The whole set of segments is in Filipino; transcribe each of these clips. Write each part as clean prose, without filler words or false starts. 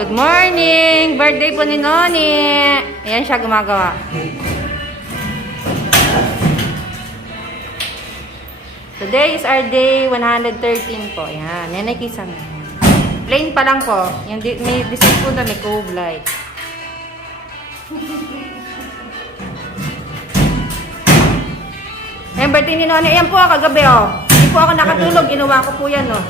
Good morning! Birthday po ni Noni. Ayan siya gumagawa. Today is our day 113 po. Ayan. Yan ay kisang. Plain pa lang po. Yung may design po na may cove light. Ayan, birthday ni Noni. Ayan po, kagabi oh. Hindi po ako nakatulog. Ginawa ko po yan oh.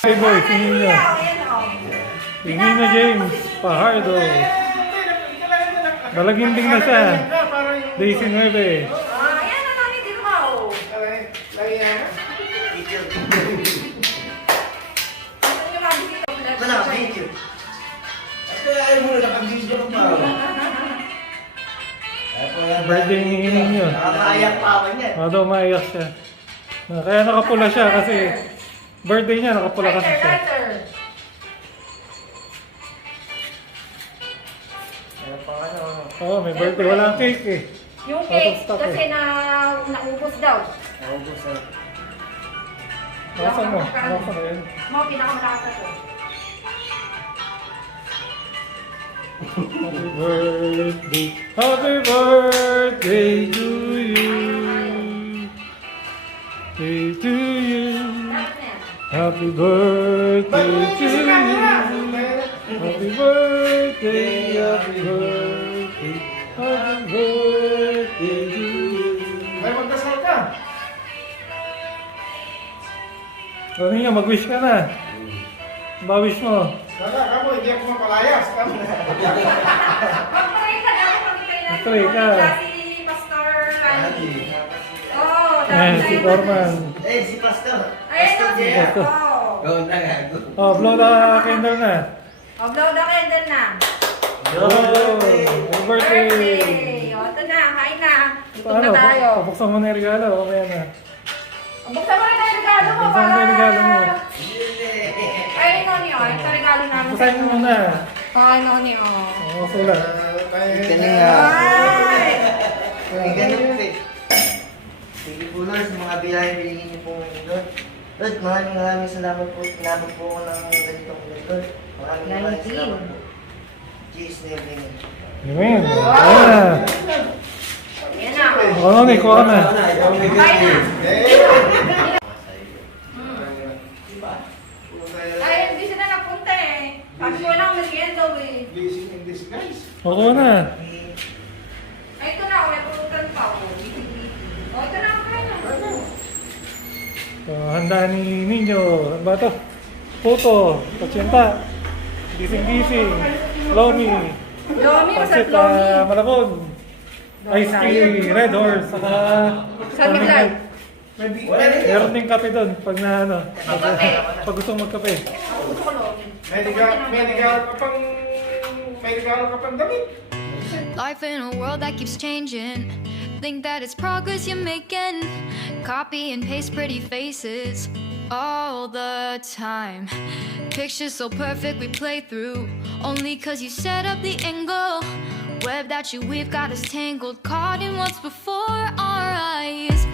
Hey boy, tingin nyo. Tingin na James. Pahardo. Dalaginding na siya. Daisy 9. Ayan na Noni, dito mo. Video. Kaya ayaw mo na nakabidyo ka pa. Birthday ni Hining nyo. Nakakaayak pa ako niyan. Daw maiyak siya. Kaya nakapula siya kasi birthday niya, nakapula kasi siya. Oo, may birthday. Walang cake eh. Yung cake, Out of stock kasi naubos daw. Naubos na. Nakasan mo? Nakasan mo yan? Mo, pinakamalakas na to. Happy birthday. Happy birthday to you. Day to you. Happy birthday to you. Happy birthday, happy birthday, happy birthday to you. May magdasal ka. Ano nga, mag-wish ka na. Ba-wish mo. Kala ka mo, hindi ako mapalayas. Mag-pray ka daw, Mag-pray ka. Si Pastor Randy. Oh, Eh, si Corman. Si Pastor. Ayan o, si Pastor. Gawin na gago. Oh, blow the candle na. O, blow the candle na. Oh, happy birthday. O, ito na, kain na. Gutom Ano, na tayo. papuksan mo na yung regalo. Mamaya na. Buksan mo na tayo regalo mo. Buksan mo na yung regalo mo. Ay, Noni, o. Ito regalo namin. Buksan mo muna. Ay, Noni, o. Oo, sulat. Galing Ay! May ganun eh. Sige po Lord, sa mga biyahe bilhin niyo po ngayon Lord. Lord, maraming salamat po. Tinabot po ako ng ganitong Lord. Maraming salamat po. Jesus name. Amen. Ah. Yan na, o. Oo, Noni, kuha na. Kain na. Ay, hindi sila napunta eh. Sabi ko lang, merienda eh. Blessing in disguise. O, kuha na. Ay, ito na, may pulutan pa ako. O, ito na, kain na. So, handa ni Ninyo. Ano ba ito? Puto, pasyenta, gising-gising, lomi, Lomi, pasit masarap lomi. malabon, ice tea, red horse, saka San Miguel. meron ding kape doon pag na ano, pag gusto magkape. Gusto ko lomi. May regalo ka pang damit. Life in a world that keeps changing. Think that it's progress you're making. Copy and paste pretty faces all the time. Pictures so perfect we play through. Only cause you set up the angle. Web that you weave got us tangled. Caught in what's before our eyes.